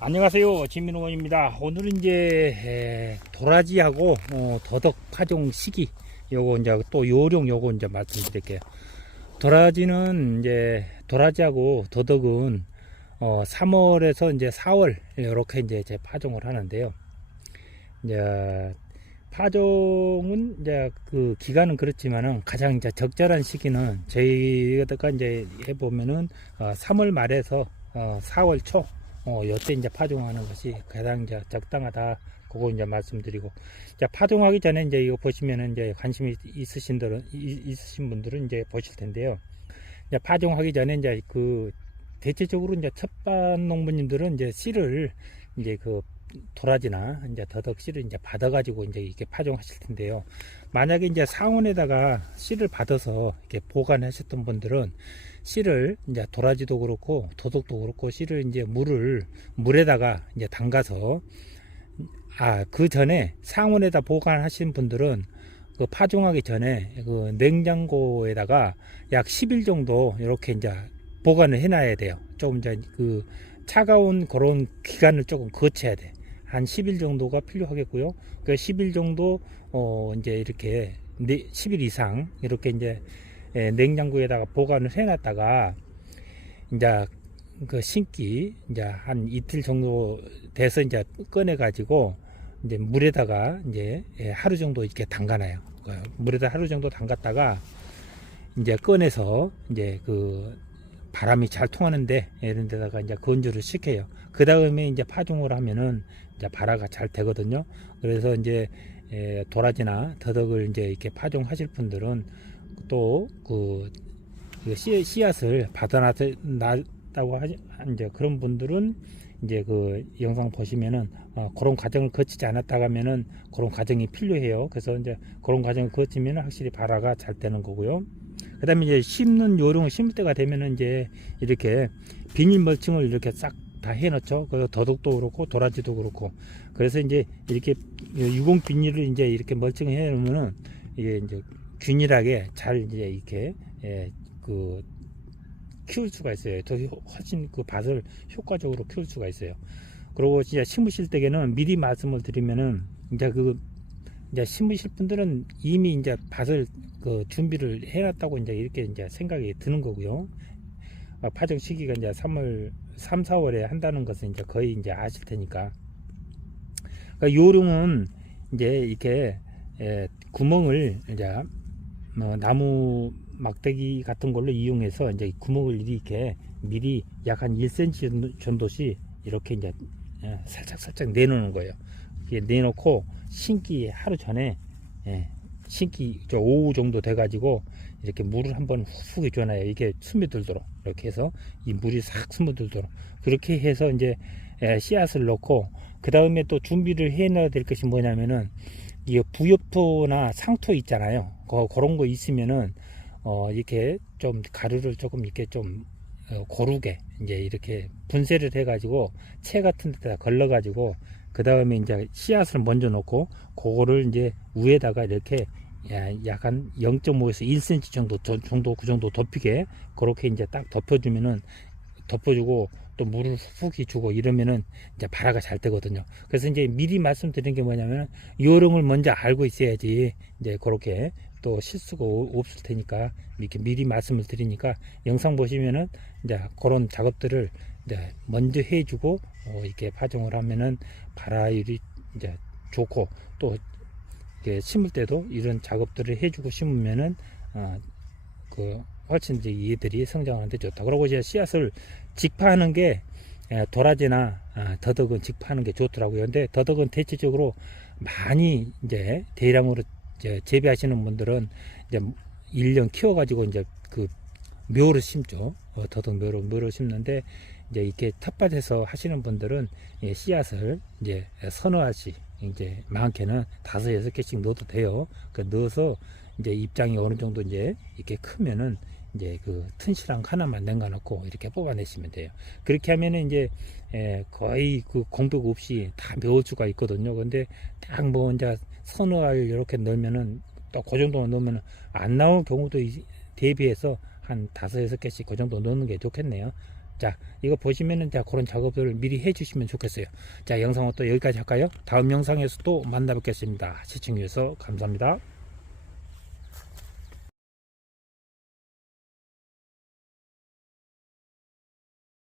안녕하세요. 진민호입니다. 오늘은 이제 에, 도라지하고 어, 더덕 파종 시기 요거 이제 또 요령 요거 이제 말씀드릴게요. 도라지는 이제 도라지하고 더덕은 어, 3월에서 이제 4월 이렇게 이제 제 파종을 하는데요. 이제 파종은 이제 그 기간은 그렇지만은 가장 이제 적절한 시기는 저희가 이제 해보면은 어, 3월 말에서 어, 4월 초 어, 요때 이제 파종하는 것이 가장 이제 적당하다. 그거 이제 말씀드리고. 자, 파종하기 전에 이제 이거 보시면은 이제 관심이 있으신 분들은, 이- 있으신 분들은 이제 보실 텐데요. 이제 파종하기 전에 이제 그, 대체적으로 이제 첫반 농부님들은 이제 씨를 이제 그 도라지나 이제 더덕 씨를 이제 받아가지고 이제 이렇게 파종하실 텐데요. 만약에 이제 상온에다가 씨를 받아서 이렇게 보관하셨던 분들은 씨를 이제 도라지도 그렇고 도덕도 그렇고 씨를 이제 물을 물에다가 이제 담가서 아 그 전에 상온에다 보관하신 분들은 그 파종하기 전에 그 냉장고에다가 약 10일 정도 이렇게 이제 보관을 해놔야 돼요. 좀 이제 그 차가운 그런 기간을 조금 거쳐야 돼. 한 10일 정도가 필요하겠고요. 그 10일 정도 어 이제 이렇게 네, 10일 이상 이렇게 이제 예, 냉장고에다가 보관을 해놨다가 이제 그 신기 이제 한 이틀 정도 돼서 이제 꺼내 가지고 이제 물에다가 이제 예, 하루 정도 이렇게 담가놔요. 그 물에다 하루 정도 담갔다가 이제 꺼내서 이제 그 바람이 잘 통하는데 이런 데다가 이제 건조를 시켜요. 그 다음에 이제 파종을 하면은 이제 발화가 잘 되거든요. 그래서 이제 에, 도라지나 더덕을 이제 이렇게 파종하실 분들은 또그 그 씨- 씨앗을 받아놨다고 하지 이제 그런 분들은 이제 그 영상 보시면은 어, 그런 과정을 거치지 않았다 하면은 그런 과정이 필요해요. 그래서 이제 그런 과정을 거치면 확실히 발화가 잘 되는 거고요. 그다음에 이제 심는 요령을 심을 때가 되면은 이제 이렇게 비닐 멀칭을 이렇게 싹 다 해놓죠. 그 더덕도 그렇고 도라지도 그렇고. 그래서 이제 이렇게 유공 비닐을 이제 이렇게 멀칭을 해놓으면은 이게 이제 균일하게 잘 이제 이렇게 예, 그 키울 수가 있어요. 더 효- 훨씬 그 밭을 효과적으로 키울 수가 있어요. 그리고 진짜 심으실 때에는 미리 말씀을 드리면은 이제 그 이제 심으실 분들은 이미 이제 밭을 그 준비를 해놨다고 이제 이렇게 이제 생각이 드는 거고요. 아, 파종 시기가 이제 3월, 3, 4월에 한다는 것은 이제 거의 이제 아실 테니까. 그러니까 요령은 이제 이렇게 예, 구멍을 이제 어, 나무 막대기 같은 걸로 이용해서 이제 구멍을 이렇게 미리 약 한 1cm 정도씩 이렇게 이제 예, 살짝 살짝 내놓는 거예요. 이렇게 내놓고 신기 하루 전에 예, 신기 저 오후 정도 돼가지고 이렇게 물을 한번 훅 해줘놔요. 이게 스며들도록 이렇게 해서 이 물이 싹 스며들도록 그렇게 해서 이제 예, 씨앗을 넣고 그 다음에 또 준비를 해놔야 될 것이 뭐냐면은 이 부엽토나 상토 있잖아요. 그, 그런 거 있으면은 어 이렇게 좀 가루를 조금 이렇게 좀 어, 고르게 이제 이렇게 분쇄를 해가지고 채 같은 데다 걸러가지고 그 다음에 이제 씨앗을 먼저 넣고 그거를 이제 위에다가 이렇게 야- 약간 0.5에서 1cm 정도 저- 정도 그 정도 덮이게 그렇게 이제 딱 덮여주면은 덮어주고 또 물을 훅 주고 이러면은 이제 발화가 잘 되거든요. 그래서 이제 미리 말씀드린 게 뭐냐면 요령을 먼저 알고 있어야지 이제 그렇게 또 실수가 오- 없을 테니까 이렇게 미리 말씀을 드리니까 영상 보시면은 이제 그런 작업들을 이제 먼저 해주고 어, 이렇게 파종을 하면은 발화율이 이제 좋고 또 이렇게 심을 때도 이런 작업들을 해주고 심으면은 어, 그 훨씬 이제 얘들이 성장하는데 좋다. 그리고 이제 씨앗을 직파하는 게 에, 도라지나 아, 더덕은 직파하는 게 좋더라고요. 근데 더덕은 대체적으로 많이 이제 대량으로 이제 재배하시는 분들은 이제 1년 키워가지고 이제 그 묘를 심죠. 어, 더덕 묘로 묘를 심는데 이제 이렇게 텃밭에서 하시는 분들은 예, 씨앗을 이제 알씩 이제 많게는 다섯 여섯 개씩 넣어도 돼요. 그 넣어서 이제 입장이 어느 정도 이제 이렇게 크면은 이제 그 튼실한 거 하나만 냉가놓고 이렇게 뽑아내시면 돼요. 그렇게 하면은 이제 에, 거의 그 공백 없이 다 수가 있거든요. 근데 딱 뭐 이제 서너 알 이렇게 넣으면은 또 그 정도만 넣으면은 안 나올 경우도 이- 대비해서 한 다섯 여섯 개씩 그 정도 넣는 게 좋겠네요. 자, 이거 보시면은 자, 그런 작업들을 미리 해주시면 좋겠어요. 자, 영상은 또 여기까지 할까요? 다음 영상에서 또 만나뵙겠습니다. 시청해주셔서 감사합니다.